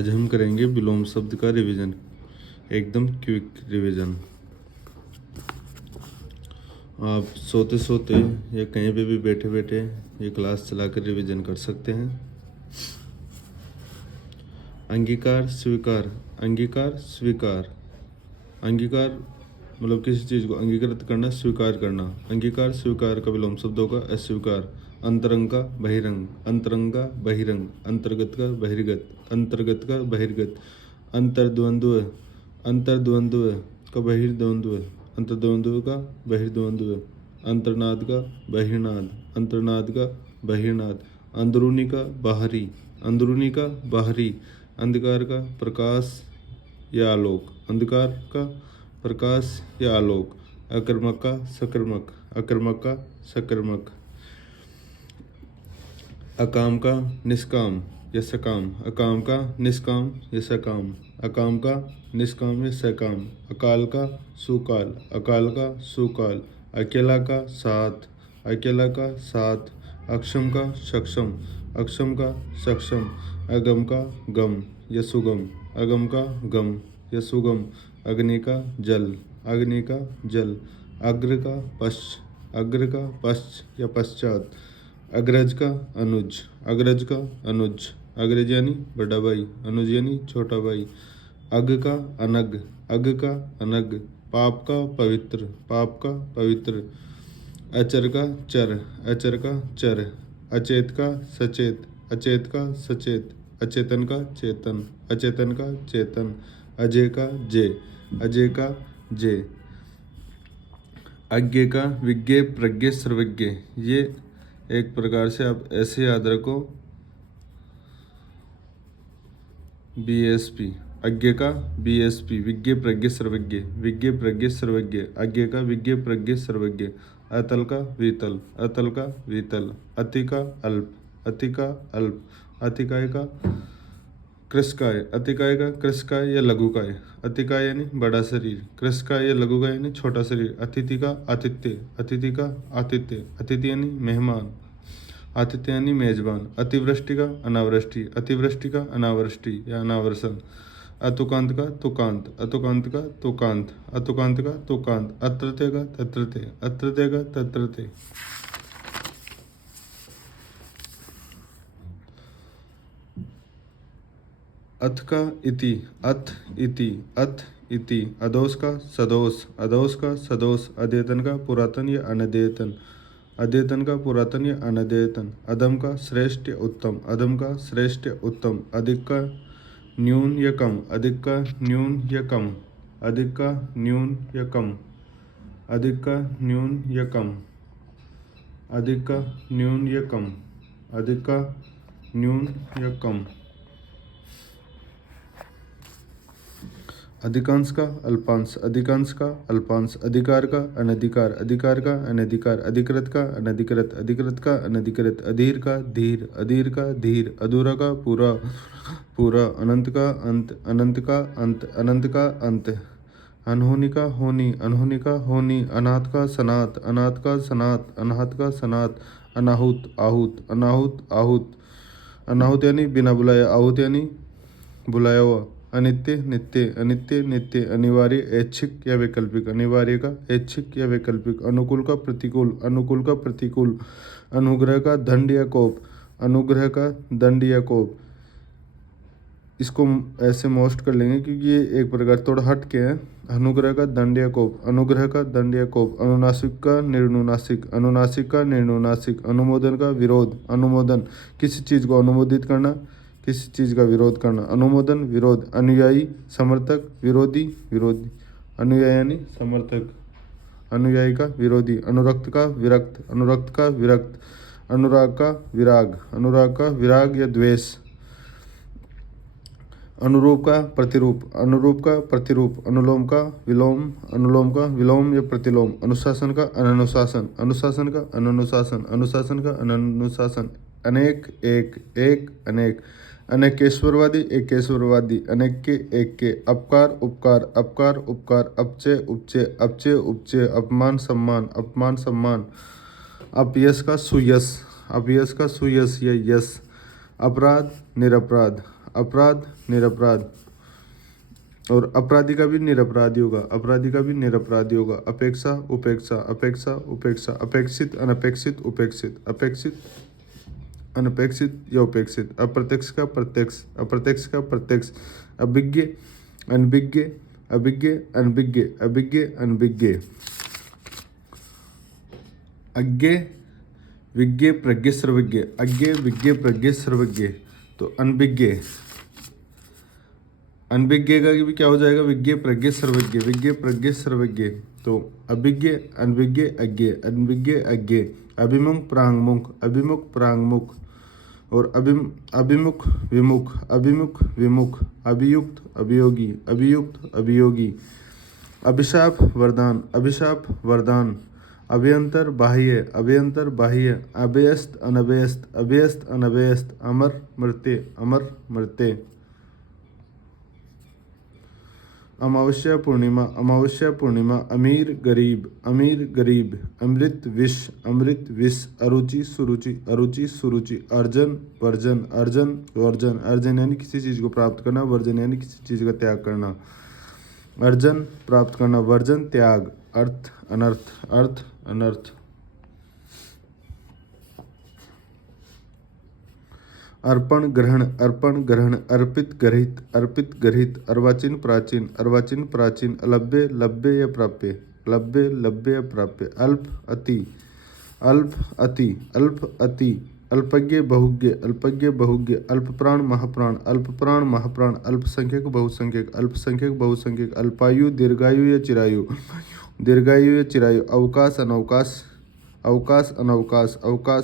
आज हम करेंगे विलोम शब्द का रिवीजन, एकदम क्विक रिवीजन। आप सोते सोते या कहीं पे भी बैठे बैठे ये क्लास चलाकर रिवीजन कर सकते हैं। अंगीकार स्वीकार, अंगीकार स्वीकार। अंगीकार मतलब किसी चीज़ को अंगीकृत करना, स्वीकार करना। अंगीकार स्वीकार का विलोम शब्द होगा अस्वीकार। अंतरंग का बहिरंग, अंतरंग का बहिरंग। अंतर्गत का बहिर्गत, अंतर्गत का बहिर्गत। अंतर्द्वंद्व, अंतर्द्वंद्व का बहिर्द्वंद्व, अंतर्द्वंद्व का बहिर्द्वंद्व। अंतर्नाद का बहिर्नाद, अंतर्नाद का बहिर्नाद। अंदरूनी का बाहरी, अंदरूनी का बाहरी। अंधकार का प्रकाश या आलोक, अंधकार का प्रकाश या आलोक। अकर्मक का सकर्मक, अकर्मक का सकर्मक। अकाम का निष्काम या सकाम, अकाम का निष्काम या सकाम। अकाम का निष्काम या सकाम। अकाल का सुकाल, अकाल का सुकाल। अकेला का साथ, अकेला का साथ। अक्षम का सक्षम, अक्षम का सक्षम। अगम का गम या सुगम, अगम का गम या सुगम। अग्नि का जल, अग्नि का जल। अग्र का पश्च, अग्र का पश्च या पश्चात। अग्रज का अनुज, अग्रज का अनुज। अग्रज यानी बड़ा भाई, अनुज यानी छोटा भाई। अग का अनग, अग का अनग। पाप का पवित्र, पाप का पवित्र। अचर का चर, अचर का चर। अचेत का सचेत, अचेत का सचेत। अचेतन का चेतन, अचेतन का चेतन। अजय का जे, अजय का जे। अज्ञे का विज्ञे प्रज्ञे सर्वज्ञ। ये एक प्रकार से आप ऐसे याद रखो, बीएसपी। अज्ञे का बीएसपी, विज्ञे प्रज्ञे सर्वज्ञ, विज्ञे प्रज्ञे सर्वज्ञ। अज्ञे का विज्ञे प्रज्ञे सर्वज्ञ। अतल का वीतल, अतल का वीतल। अति का अल्प, अति का अल्प। अतिकाय का कृषकाय, अतिकाय का कृषकाय या लघुकाय। अतिकाय यानी बड़ा शरीर, कृषकाय या लघुकाय यानी छोटा शरीर। अतिथि का आतिथ्य, अतिथि का आतिथ्य। अतिथि यानी मेहमान, आतिथ्य यानी मेजबान। अतिवृष्टि का अनावृष्टि, अतिवृष्टि का अनावृष्टि या अनावर्षण। अतुकांत का तुकांत, अतुकांत का तुकांत। अतुकांत का तुकांत। अत्रत्य का तत्रत्य, अत्रत्य का तत्रत्य। अथ का इति, अथ इति, अथ इति। अदोष का सदोष, अदोष का सदोष। अद्यतन का पुरातन या अनद्यतन, अद्यतन का पुरातन या अनद्यतन। अधम का श्रेष्ठ या उत्तम, अधम का श्रेष्ठ या उत्तम। अधिक का न्यून या कम, अधिक का न्यून या कम। अधिक का न्यून या कम, अधिक का न्यून या कम। अधिक का न्यून या कम, अधिक का न्यून या कम। अधिकांश का अल्पांश, अधिकांश का अल्पांश। अधिकार का अनधिकार, अधिकार का अनधिकार। अधिकृत का अनधिकृत, अधिकृत का अनधिकृत। अधीर का धीर, अधीर का धीर। अधूरा का पूरा, पूरा। अनंत का अंत, अनंत का अंत, अनंत का अंत। अनहोनी का होनी, अनहोनी का होनी। अनाथ का सनात, अनाथ का सनात, अनाहत का सनात। अनाहुत आहूत, अनाहुत आहूत। अनाहुत यानी बिना बुलाया, आहूत यानी बुलाया हुआ। अनित्य नित्य, अनित्य नित्य। अनिवार्य ऐच्छिक या वैकल्पिक, अनिवार्य का ऐच्छिक या वैकल्पिक। अनुकूल का प्रतिकूल, अनुकूल का प्रतिकूल। अनुग्रह का दंड या कोप, अनुग्रह का दंड या कोप। इसको ऐसे मोस्ट कर लेंगे क्योंकि ये एक प्रकार थोड़ा हट के है। अनुग्रह का दंड या कोप, अनुग्रह का दंड या कोप। अनुनासिक का निर्नुनासिक, अनुनासिक का निर्नुनासिक। अनुमोदन का विरोध, अनुमोदन किसी चीज़ को अनुमोदित करना, किसी चीज़ का विरोध करना। अनुमोदन विरोध। अनुयायी समर्थक, विरोधी विरोधी। अनुयायी यानी समर्थक, अनुयायी का विरोधी। अनुरक्त का विरक्त, अनुरक्त का विरक्त। अनुराग का विराग, अनुराग का विराग या द्वेष। अनुरूप का प्रतिरूप, अनुरूप का प्रतिरूप। अनुलोम का विलोम, अनुलोम का विलोम या प्रतिलोम। अनुशासन का अननुशासन, अनुशासन का अननुशासन, अनुशासन का अननुशासन। अनेक एक, एक अनेक। अनेकेश्वरवादी, एकेश्वरवादी। अनेक के एक के। अपकार उपकार, अपकार उपकार। अपचय उपचय, अपचय उपचय। अपमान सम्मान, अपमान सम्मान। अपयश का सुयश, अपयश का सुयश या यश। अपराध निरपराध, अपराध निरपराध, और अपराधी का भी निरपराधी होगा, अपराधी का भी निरपराधी होगा। अपेक्षा उपेक्षा, अपेक्षा उपेक्षा, अपेक्षित अनपेक्षित, उपेक्षित, अपेक्षित अनपेक्षित या उपेक्षित, अप्रत्यक्ष का प्रत्यक्ष, अप्रत्यक्ष का प्रत्यक्ष, अभिज्ञ अनभिज्ञ, अभिज्ञ अनभिज्ञ, अभिज्ञ अनभिज्ञ, अज्ञे विज्ञ प्रज्ञ सर्वज्ञ, अज्ञे विज्ञ प्रज्ञ सर्वज्ञ, तो अनभिज्ञ, अनभिज्ञ का भी क्या हो जाएगा, विज्ञ प्रज्ञ सर्वज्ञ, विज्ञ प्रज्ञ सर्वज्ञ, तो अभिज्ञ अनभिज्ञ अज्ञ, अनभिज्ञ अज्ञ, अभिमुख प्रांगमुख, अभिमुख प्रांगमुख, और अभिमुख विमुख, अभिमुख विमुख, अभियुक्त अभियोगी, अभियुक्त अभियोगी, अभिशाप वरदान, अभिशाप वरदान, अभ्यंतर बाह्य, अभ्यंतर बाह्य, अभ्यस्त अनभ्यस्त, अभ्यस्त अनभ्यस्त, अमर मृत्य, अमर मृत्य, अमावस्या पूर्णिमा, अमावस्या पूर्णिमा, अमीर गरीब, अमीर गरीब, अमृत विष, अमृत विष, अरुचि सुरुचि, अरुचि सुरुचि, अर्जन वर्जन, अर्जन वर्जन, अर्जन यानी किसी चीज़ को प्राप्त करना, वर्जन यानी किसी चीज़ का त्याग करना, अर्जन प्राप्त करना, वर्जन त्याग, अर्थ अनर्थ, अर्थ अनर्थ, अर्पण ग्रहण, अर्पण ग्रहण, अर्पित ग्रहित, अर्पित ग्रहित, अर्वाचीन प्राचीन, अर्वाचीन प्राचीन, अलभ्य लभ्य या प्राप्य, लभ्य लभ्य या प्राप्य, अल्प अति, अल्प अति, अल्प अति, अल्पज्ञ बहुज्ञ, अल्पज्ञ बहुज्ञ, अल्पप्राण महाप्राण, अल्पप्राण महाप्राण, अल्पसंख्यक बहुसंख्यक, अल्पसंख्यक बहुसंख्यक, अल्पायु दीर्घायु या चिरायु, दीर्घायु या चिरायु, अवकाश अनवकाश, अवकाश अनवकाश, अवकाश